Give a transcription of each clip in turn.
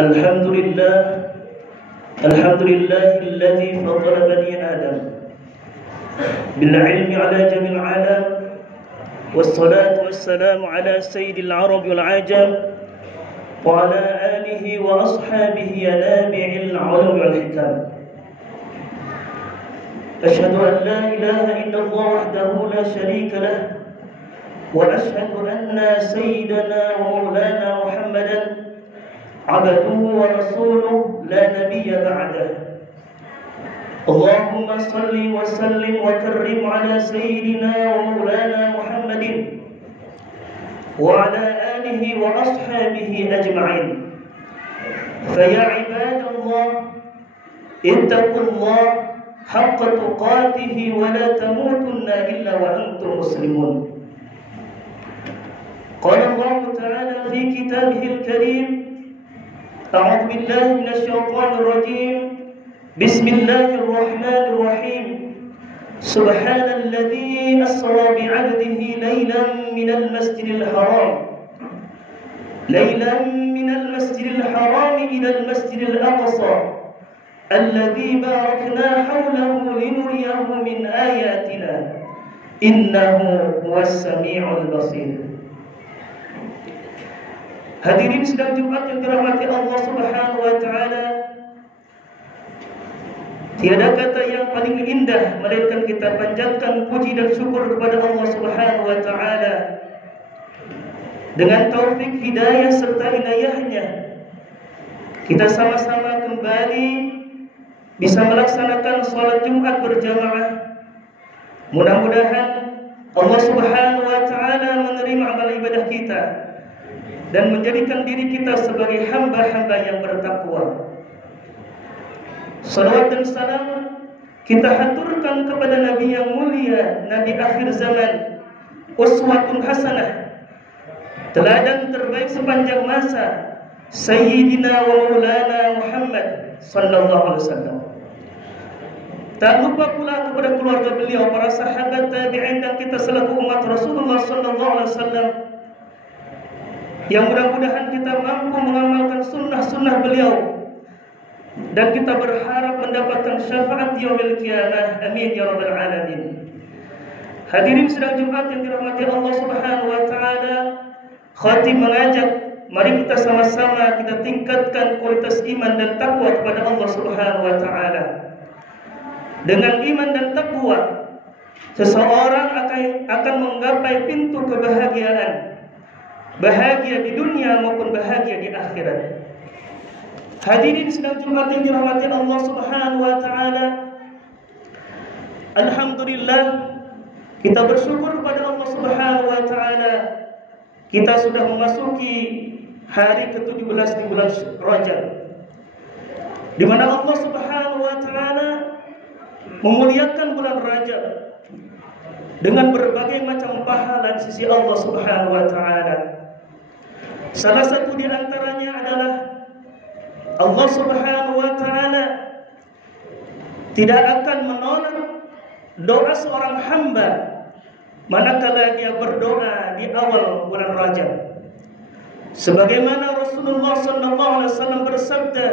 الحمد لله الحمد لله الذي فضل بني آدم بالعلم على جميع العالم، والصلاة والسلام على سيد العرب والعجم وعلى آله وأصحابه ينابع العلم والحكم. أشهد أن لا إله إلا الله وحده لا شريك له، وأشهد أن سيدنا ومولانا محمدا عبده ورسوله لا نبي بعده. اللهم صل وسلم وكرم على سيدنا ومولانا محمد وعلى آله وأصحابه أجمعين. فيا عباد الله، اتقوا الله حق تقاته ولا تموتن إلا وأنتم مسلمون. قال الله تعالى في كتابه الكريم: أعوذ بالله من الشيطان الرجيم، بسم الله الرحمن الرحيم. سبحان الذي أسرى بعبده ليلا من المسجد الحرام إلى المسجد الأقصى الذي باركنا حوله لنريه من آياتنا إنه هو السميع البصير. Hadirin sidang Jumat yang dirahmati Allah Subhanahu wa taala, tiada kata yang paling indah melainkan kita panjatkan puji dan syukur kepada Allah Subhanahu wa taala. Dengan taufik hidayah serta inayahnya, kita sama-sama kembali bisa melaksanakan salat Jumat berjamaah. Mudah-mudahan Allah Subhanahu wa taala menerima amal ibadah kita dan menjadikan diri kita sebagai hamba-hamba yang bertakwa. Salawat dan salam kita haturkan kepada Nabi yang mulia, Nabi akhir zaman, uswatun hasanah, teladan terbaik sepanjang masa, Sayyidina wa Maulana Muhammad sallallahu alaihi wasallam. Tak lupa pula kepada keluarga beliau, para sahabat tabi'in dan kita selaku umat Rasulullah sallallahu alaihi wasallam, yang mudah-mudahan kita mampu mengamalkan sunnah-sunnah beliau dan kita berharap mendapatkan syafaat yaumil qiyamah. Amin ya rabbal alamin. Hadirin sidang Jumat yang dirahmati Allah Subhanahu wa taala, khatib mengajak mari kita sama-sama kita tingkatkan kualitas iman dan takwa kepada Allah Subhanahu wa taala. Dengan iman dan takwa, seseorang akan menggapai pintu kebahagiaan, bahagia di dunia maupun bahagia di akhirat. Hadirin sedang Jumat yang dirahmati Allah Subhanahu wa taala, alhamdulillah kita bersyukur kepada Allah Subhanahu wa taala, kita sudah memasuki hari ke-17 di bulan Rajab, di mana Allah Subhanahu wa taala memuliakan bulan Rajab dengan berbagai macam pahala di sisi Allah Subhanahu wa taala. Salah satu di antaranya adalah Allah Subhanahu wa taala tidak akan menolak doa seorang hamba manakala dia berdoa di awal bulan Rajab. Sebagaimana Rasulullah sallallahu alaihi wasallam bersabda,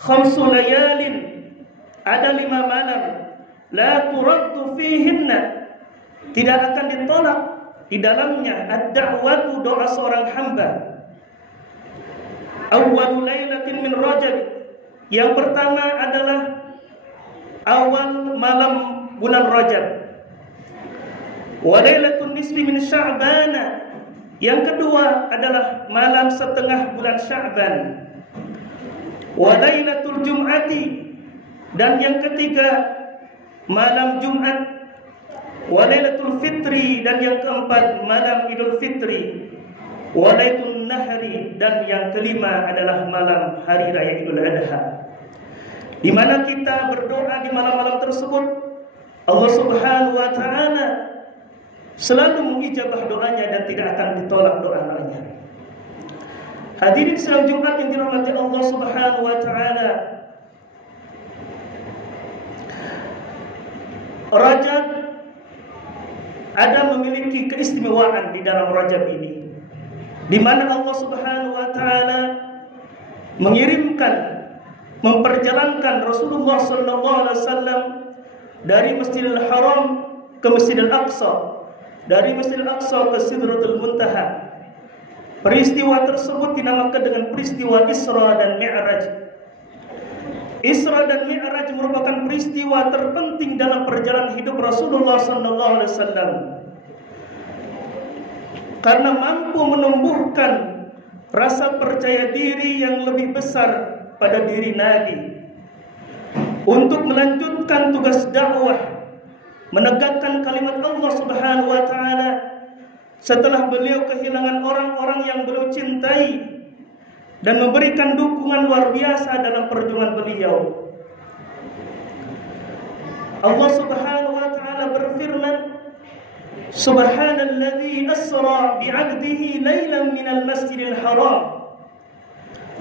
"Khamsu layalin", ada 5 malam, la turaddu fihinna, tidak akan ditolak di dalamnya ad-da'watu, doa seorang hamba. Awwal lailatin min Rajab, yang pertama adalah awal malam bulan Rajab. Wa lailatun nisfi min Sya'ban, yang kedua adalah malam setengah bulan Sya'ban. Wa lailatul jum'ati, dan yang ketiga malam Jumat. Wa lailatul fitri, dan yang keempat malam Idul Fitri. Wa lailatul nahri, dan yang kelima adalah malam hari raya Idul Adha. Di mana kita berdoa di malam-malam tersebut, Allah Subhanahu wa taala selalu mengijabah doanya dan tidak akan ditolak doa-doanya. Hadirin sidang Jumat yang dirahmati Allah Subhanahu wa taala, Rajab ada memiliki keistimewaan di dalam Rajab ini, di mana Allah Subhanahu wa taala mengirimkan, memperjalankan Rasulullah SAW dari Masjidil Haram ke Masjidil Aqsa, dari Masjidil Aqsa ke Sidratul Muntaha. Peristiwa tersebut dinamakan dengan peristiwa Isra dan Mi'raj. Isra dan Mi'raj merupakan peristiwa terpenting dalam perjalanan hidup Rasulullah SAW, karena mampu menumbuhkan rasa percaya diri yang lebih besar pada diri Nabi untuk melanjutkan tugas dakwah, menegakkan kalimat Allah Subhanahu wa taala setelah beliau kehilangan orang-orang yang beliau cintai dan memberikan dukungan luar biasa dalam perjuangan beliau. Allah Subhanahu wa taala berfirman, Subhanalladzi asra bi'abdihi lailan minal masjidil haram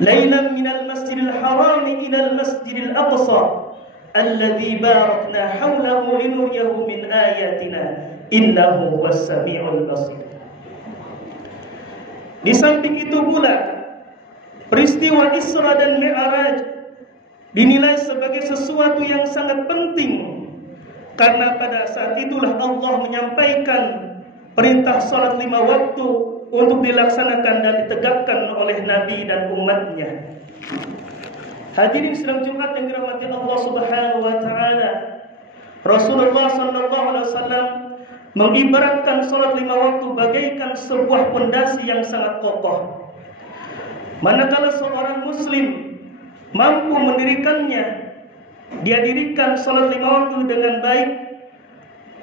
ilal masjidil aqsa alladzi barakna hawlahu linuriyahu min ayatina innahu huwas samiul basir. Di samping itu pula, peristiwa Isra dan Mi'raj dinilai sebagai sesuatu yang sangat penting, karena pada saat itulah Allah menyampaikan perintah salat 5 waktu untuk dilaksanakan dan ditegakkan oleh Nabi dan umatnya. Hadirin sidang Jumat yang dirahmati Allah Subhanahu wa taala, Rasulullah SAW mengibaratkan salat 5 waktu bagaikan sebuah pondasi yang sangat kokoh. Manakala seorang muslim mampu mendirikannya, dia dirikan salat 5 waktu dengan baik,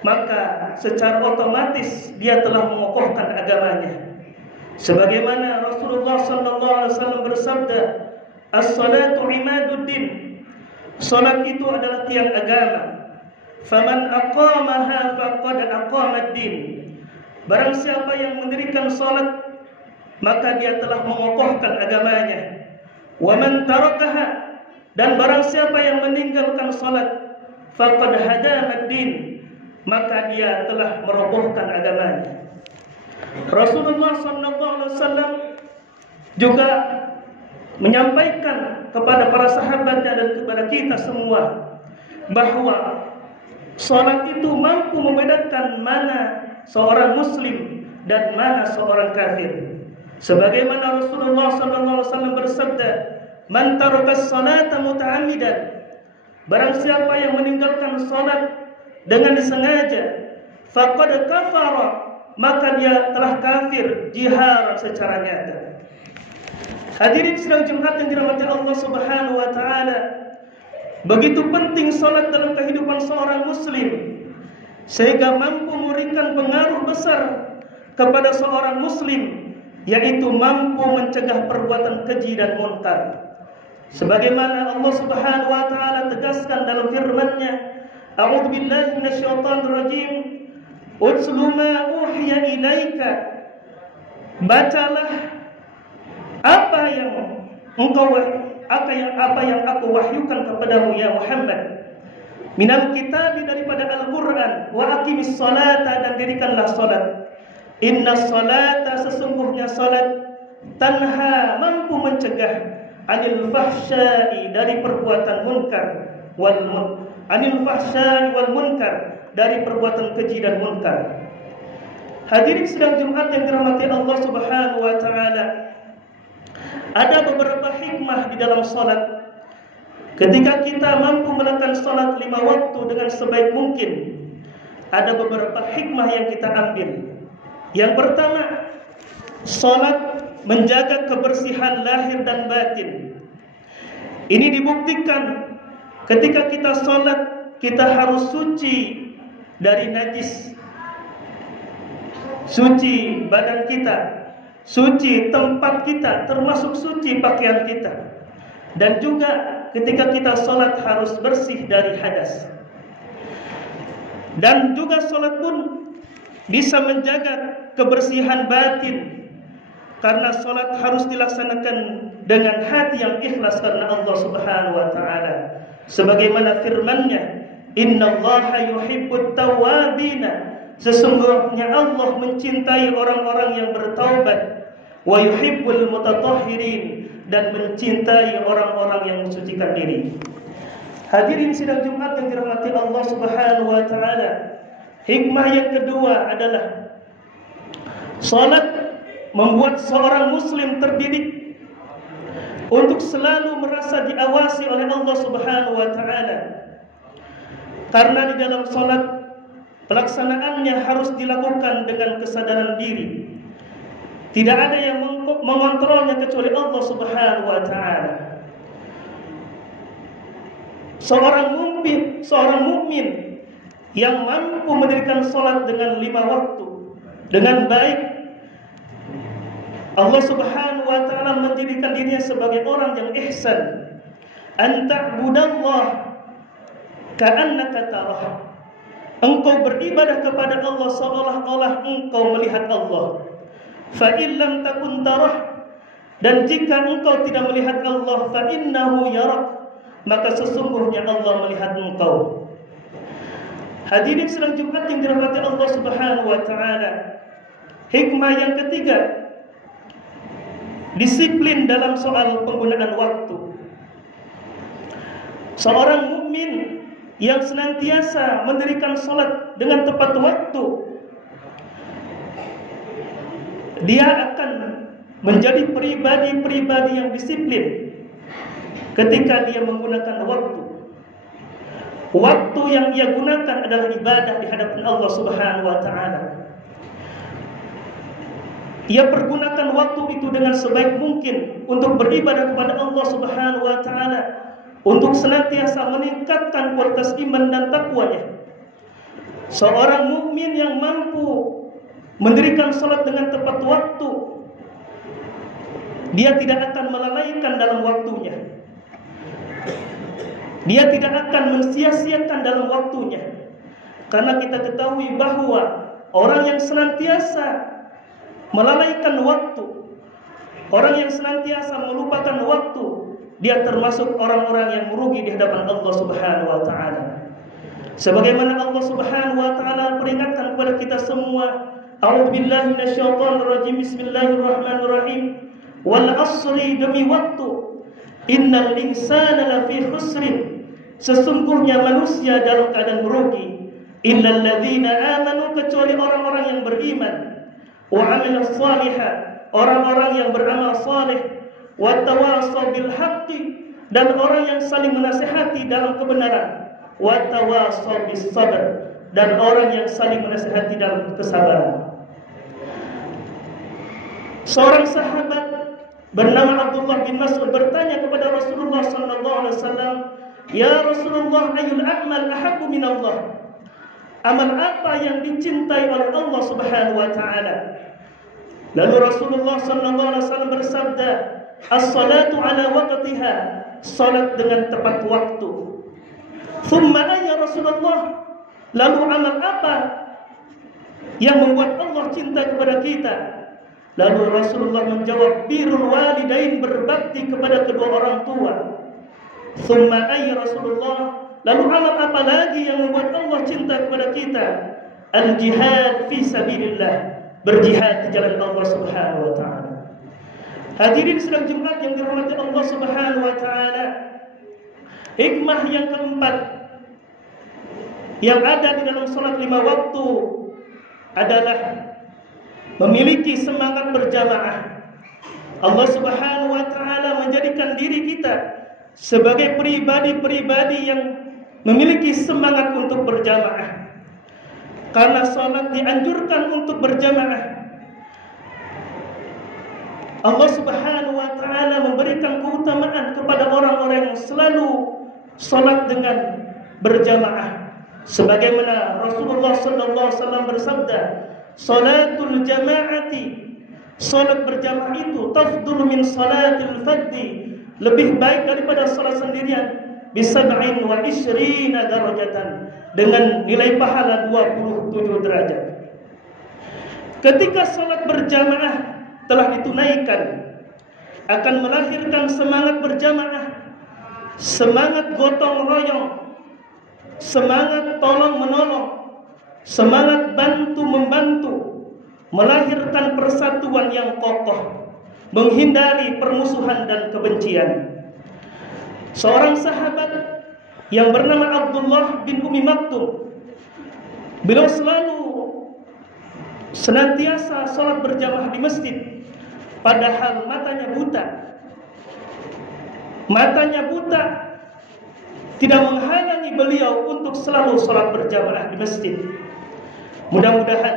maka secara otomatis dia telah mengokohkan agamanya. Sebagaimana Rasulullah SAW bersabda, "As-salatu imaduddin." Salat itu adalah tiang agama. Faman aqamaha faqad aqamad-din. Barang siapa yang mendirikan salat, maka dia telah mengokohkan agamanya. Wa man tarakaha, dan barang siapa yang meninggalkan salat, faqad hadamad-din, maka dia telah merobohkan agamanya. Rasulullah SAW juga menyampaikan kepada para sahabatnya dan kepada kita semua bahwa salat itu mampu membedakan mana seorang muslim dan mana seorang kafir. Sebagaimana Rasulullah SAW bersabda, "Man tarakas salata muta'ammidan." Barang siapa yang meninggalkan salat dengan disengaja, faqad kafara, maka dia telah kafir jihar secara nyata. Hadirin sidang Jumat yang dirahmati Allah Subhanahu wa taala, begitu penting salat dalam kehidupan seorang muslim, sehingga mampu memberikan pengaruh besar kepada seorang muslim, yaitu mampu mencegah perbuatan keji dan munkar. Sebagaimana Allah Subhanahu wa taala tegaskan dalam firman-Nya, A'udzu billahi minasyaitonir rajim, "Utslu ma uhiya ilaika." Bacalah apa yang aku wahyukan kepadamu ya Muhammad, minal kitab, daripada Al-Qur'an, wa aqimis salata, dan dirikanlah salat. Inna salata, sesungguhnya salat, tanha, mampu mencegah, anil fahsya'i, dari perbuatan munkar, dari perbuatan keji dan munkar. Hadirin sidang Jumat yang dirahmati Allah Subhanahu wa taala, ada beberapa hikmah di dalam salat. Ketika kita mampu melakukan salat 5 waktu dengan sebaik mungkin, ada beberapa hikmah yang kita ambil. Yang pertama, salat menjaga kebersihan lahir dan batin. Ini dibuktikan ketika kita salat, kita harus suci dari najis, suci badan kita, suci tempat kita, termasuk suci pakaian kita. Dan juga ketika kita salat harus bersih dari hadas. Dan juga salat pun bisa menjaga kebersihan batin, karena salat harus dilaksanakan dengan hati yang ikhlas karena Allah Subhanahu wa taala. Sebagaimana firman-Nya, "Innallaha yuhibbut tawwabina." Sesungguhnya Allah mencintai orang-orang yang bertaubat, wa yuhibbul mutatahhirin, dan mencintai orang-orang yang mensucikan diri. Hadirin sidang Jumat yang dirahmati Allah Subhanahu wa taala. Hikmah yang kedua adalah salat membuat seorang muslim terdidik untuk selalu merasa diawasi oleh Allah Subhanahu wa taala. Karena di dalam salat pelaksanaannya harus dilakukan dengan kesadaran diri. Tidak ada yang mengontrolnya kecuali Allah Subhanahu wa taala. Seorang mukmin yang mampu mendirikan salat dengan 5 waktu dengan baik, Allah Subhanahu wa taala menjadikan dirinya sebagai orang yang ihsan. An ta'budallah ka'annaka tarah. Engkau beribadah kepada Allah seolah-olah engkau melihat Allah. Fa in lam takun tarah, dan jika engkau tidak melihat Allah, fa innahu yarak, maka sesungguhnya Allah melihat engkau. Hadirin sidang Jumat yang dirahmati Allah Subhanahu wa taala. Hikmah yang ketiga, disiplin dalam soal penggunaan waktu. Seorang mukmin yang senantiasa mendirikan salat dengan tepat waktu, dia akan menjadi pribadi yang disiplin ketika dia menggunakan waktu. Waktu yang ia gunakan adalah ibadah di hadapan Allah Subhanahu wa taala. Ia pergunakan waktu itu dengan sebaik mungkin untuk beribadah kepada Allah Subhanahu wa taala, untuk senantiasa meningkatkan kualitas iman dan takwanya. Seorang mukmin yang mampu mendirikan salat dengan tepat waktu, dia tidak akan melalaikan dalam waktunya. Dia tidak akan mensia-siakan dalam waktunya. Karena kita ketahui bahwa orang yang senantiasa melalaikan waktu, orang yang senantiasa melupakan waktu, dia termasuk orang-orang yang merugi di hadapan Allah Subhanahu wa taala. Sebagaimana Allah Subhanahu wa taala peringatkan kepada kita semua, a'udzubillahi minasyaitonir rajim, bismillahirrahmanirrahim. Wal asri, demi waktu, innal insana lafi khusrin, sesungguhnya manusia dalam keadaan merugi, illal ladzina amanu, kecuali orang-orang yang beriman, wa 'amilus shalihat, orang-orang yang beramal saleh, wa tawassaw bil haqqi, dan orang yang saling menasihati dalam kebenaran, wa tawassaw bis sabr, dan orang yang saling menasihati dalam kesabaran. Seorang sahabat bernama Abdullah bin Mas'ud bertanya kepada Rasulullah sallallahu alaihi wasallam, "Ya Rasulullah, ayyul a'mal ahabbu min Allah?" Amal apa yang dicintai oleh Allah Subhanahu wa taala? Lalu Rasulullah sallallahu alaihi wasallam bersabda, "As-salatu ala waqtiha," salat dengan tepat waktu. "Tsumma ayya Rasulullah?" Lalu amal apa yang membuat Allah cinta kepada kita? Lalu Rasulullah menjawab, birrul walidain, berbakti kepada kedua orang tua. Tsumma ayya Rasulullah? Lalu amal apa lagi yang membuat Allah cinta kepada kita? Al-jihad fi sabilillah, berjihad di jalan Allah Subhanahu wa taala. Hadirin sidang Jumat yang dirahmati Allah Subhanahu wa taala. Hikmah yang keempat yang ada di dalam salat 5 waktu adalah memiliki semangat berjamaah. Allah Subhanahu wa taala menjadikan diri kita sebagai pribadi-pribadi yang memiliki semangat untuk berjamaah. Karena salat dianjurkan untuk berjamaah, Allah Subhanahu wa taala memberikan keutamaan kepada orang-orang yang selalu salat dengan berjamaah. Sebagaimana Rasulullah sallallahu alaihi wasallam bersabda, "Salatul jama'ati," salat berjamaah itu, "tafdulu min salatil fardhi," lebih baik daripada salat sendirian, "bisab'in wa ishrina darajatan," dengan nilai pahala 27 derajat. Ketika salat berjamaah telah ditunaikan, akan melahirkan semangat berjamaah, semangat gotong royong, semangat tolong menolong, semangat bantu membantu, melahirkan persatuan yang kokoh. menghindari permusuhan dan kebencian. Seorang sahabat yang bernama Abdullah bin Umi Maktum, beliau selalu senantiasa sholat berjamaah di masjid, padahal matanya buta. Matanya buta tidak menghalangi beliau untuk selalu sholat berjamaah di masjid. Mudah-mudahan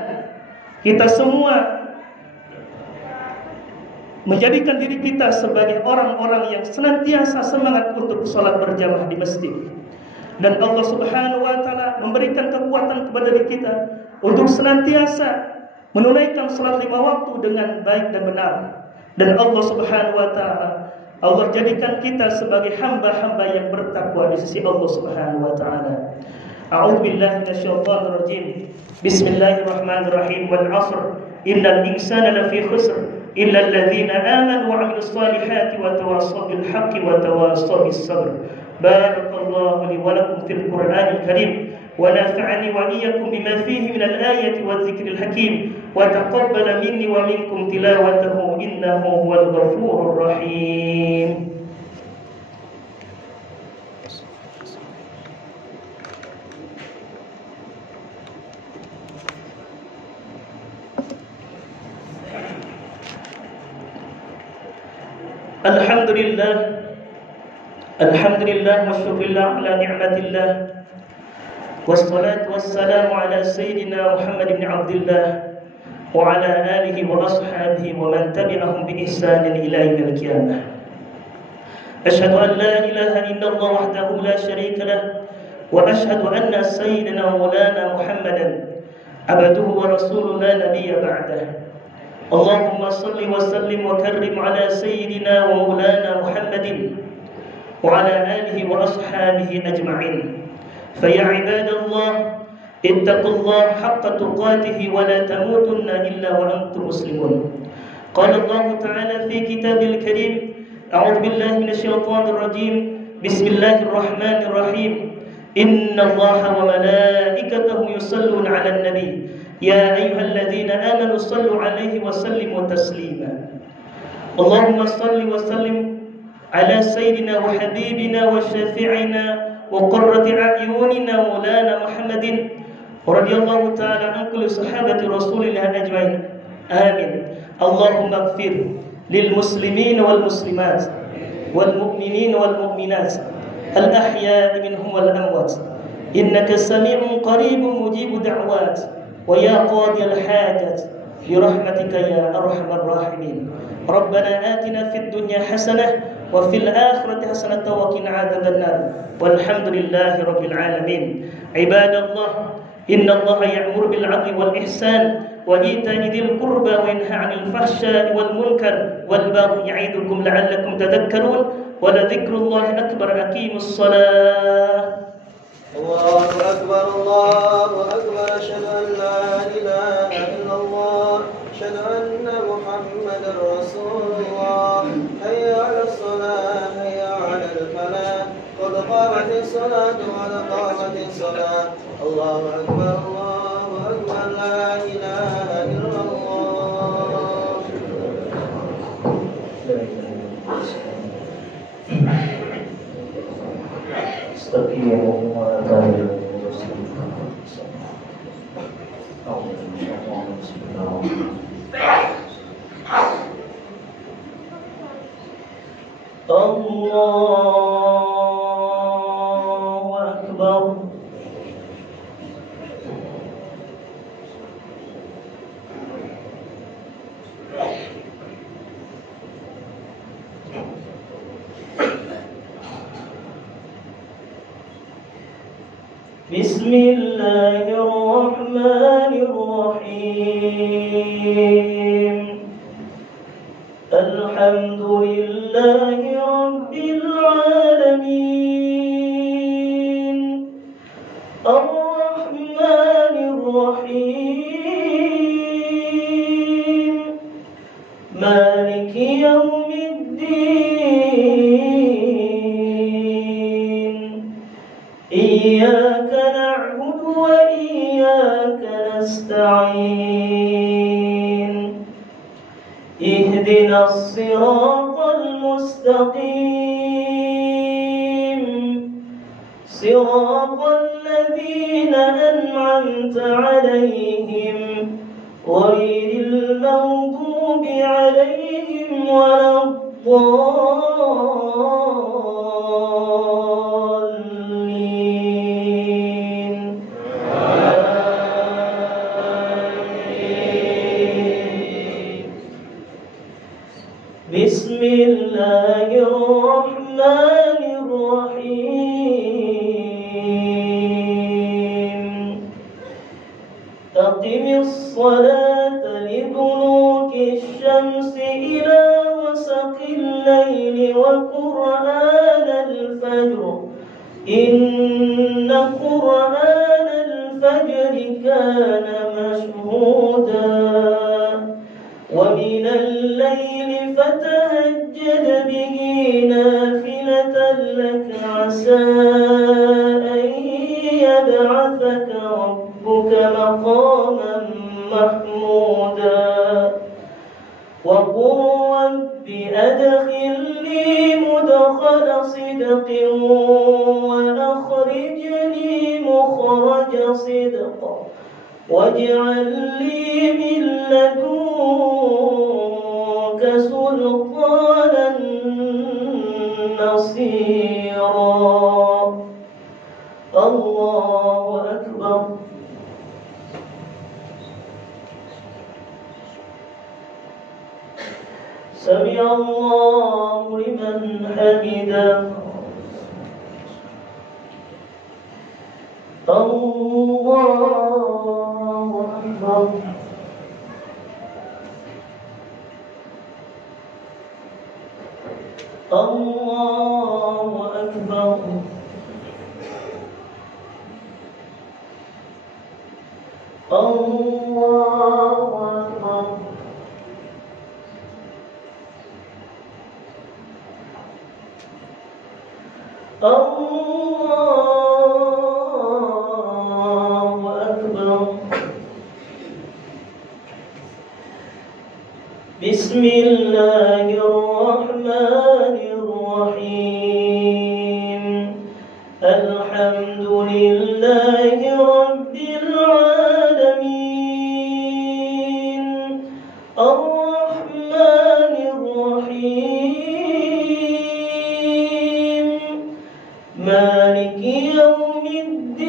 kita semua menjadikan diri kita sebagai orang-orang yang senantiasa semangat untuk sholat berjamaah di masjid. Dan Allah Subhanahu wa Ta'ala memberikan kekuatan kepada diri kita untuk senantiasa menunaikan sholat 5 waktu dengan baik dan benar. Dan Allah Subhanahu wa Ta'ala, Allah jadikan kita sebagai hamba-hamba yang bertakwa di sisi Allah Subhanahu wa Ta'ala. A'udzu billahi minasyaitonir rajim. Bismillahirrahmanirrahim. Wal 'ashr. Innal insana lafi khusr illa alladhina amanu wa 'amilus solihati wa tawassaw bil haqqi wa tawassaw bis sabr. Barakallahu li wa lakum fil Qur'anil Karim. ونفعني وإياكم بما فيه من الآية والذكر الحكيم وتقبل مني ومنكم تلاوته إنه هو الغفور الرحيم. Alhamdulillah wa syukurillah ala ni'matillah. Wassalatu wassalamu ala sayyidina Muhammad ibn Abdullah wa ala alihi wa ashabihi wa man tabi'ahum bi ihsanin ila yaumil qiyamah. Asyhadu an la ilaha illallah wahdahu la syarika lah wa asyhadu anna sayyidina maulana Muhammadan abduhu wa rasuluhu la nabiyya ba'dah. Allahumma salli wa sallim wa karrim ala sayyidina wa maulana Muhammadin wa ala alihi wa ashabihi ajma'in. فيا عباد الله اتقوا الله حق تقاته ولا تموتن إلا وأنتم مسلمون. قال الله تعالى في كتابه الكريم: أعوذ بالله من الشيطان الرجيم. بسم الله الرحمن الرحيم. إن الله وملائكته يصلون على النبي يا أيها الذين آمنوا صلوا عليه وسلموا تسليما. اللهم صل وسلم على سيدنا وحبيبنا وشافعنا وقرة أعيننا مولانا محمد رضي الله تعالى عن كل صحابة رسول الله أجمعين. آمين. اللهم اغفر للمسلمين والمسلمات والمؤمنين والمؤمنات الأحياء منهم والأموات إنك سميع قريب مجيب دعوات ويا قاضي الحاجات برحمتك يا أرحم الراحمين. ربنا آتنا في الدنيا حسنة وفي الآخرة حسنة وقنا عذاب النار والحمد لله رب العالمين. عباد الله إن الله يأمر بالعدل والإحسان وإيتاء ذي القربى وينهى عن الفحشاء والمنكر والبغي يعظكم لعلكم تذكرون ولذكر الله أكبر. أقيموا الصلاة. الله أكبر الله أكبر. أشهد أن لا إله إلا الله أشهد أن محمدا رسول الله. حي على الصلاة حي على الفلاح قد قامت الصلاة قد قامت الصلاة. الله أكبر الله أكبر. لا إله إلا الله. استقيموا وتابعوا. الله أكبر. بسم الله الرحمن الرحيم. الحمد لله رب العالمين الرحمن الرحيم مالك يوم الدين. إياك نعبد وإياك نستعين. اهدنا الصراط المستقيم صراط الذين أنعمت عليهم غير المغضوب عليهم ولا الضالين. بسم الله الرحمن الرحيم. أقم الصلاة لدلوك الشمس إلى غسق الليل وقرآن الفجر إن قرآن الفجر كان مشهودا ومن الليل فتهجد به نافلة لك عسى أن يبعثك ربك مقاما محمودا وقل رب أدخلني مدخل صدق وأخرجني مخرج صدق واجعل لي من لدنك سلطانا نصيرا. الله أكبر. سمع الله لمن حمده. الله أكبر. الله أكبر. الله أكبر. الله أكبر. بسم الله الرحمن الرحيم. الحمد لله رب العالمين الرحمن الرحيم مالك يوم الدين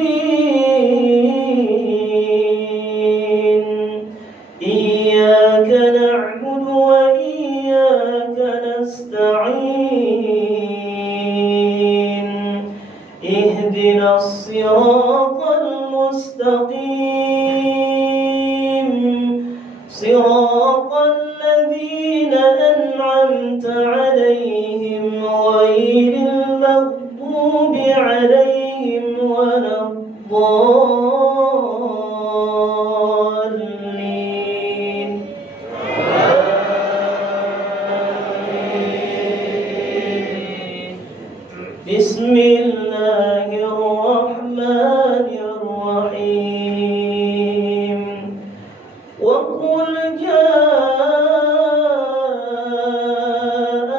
إياك نعبد وإياك نستعين اهدنا الصراط المستقيم صراط الذين أنعمت عليهم غير المغضوب عليهم ولا الضالين. بسم الله الرحمن الرحيم. وقل جاء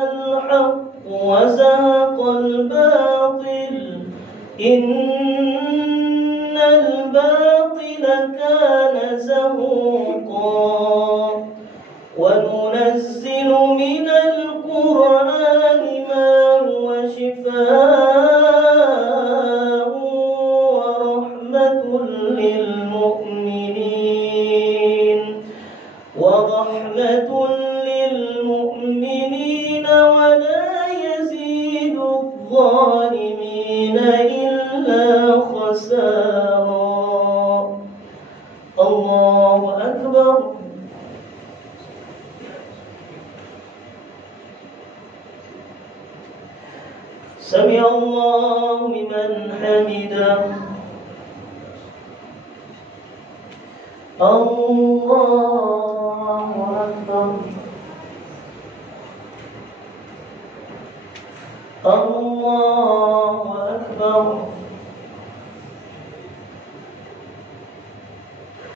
الحق وزهق الباطل إن الباطل كان زهوقا وننزل من القرآن ما هو شفاء ورحمة للمؤمنين ولا يزيد الظالمين إلا خسارا. الله أكبر. سمع الله لمن حمده. الله أكبر.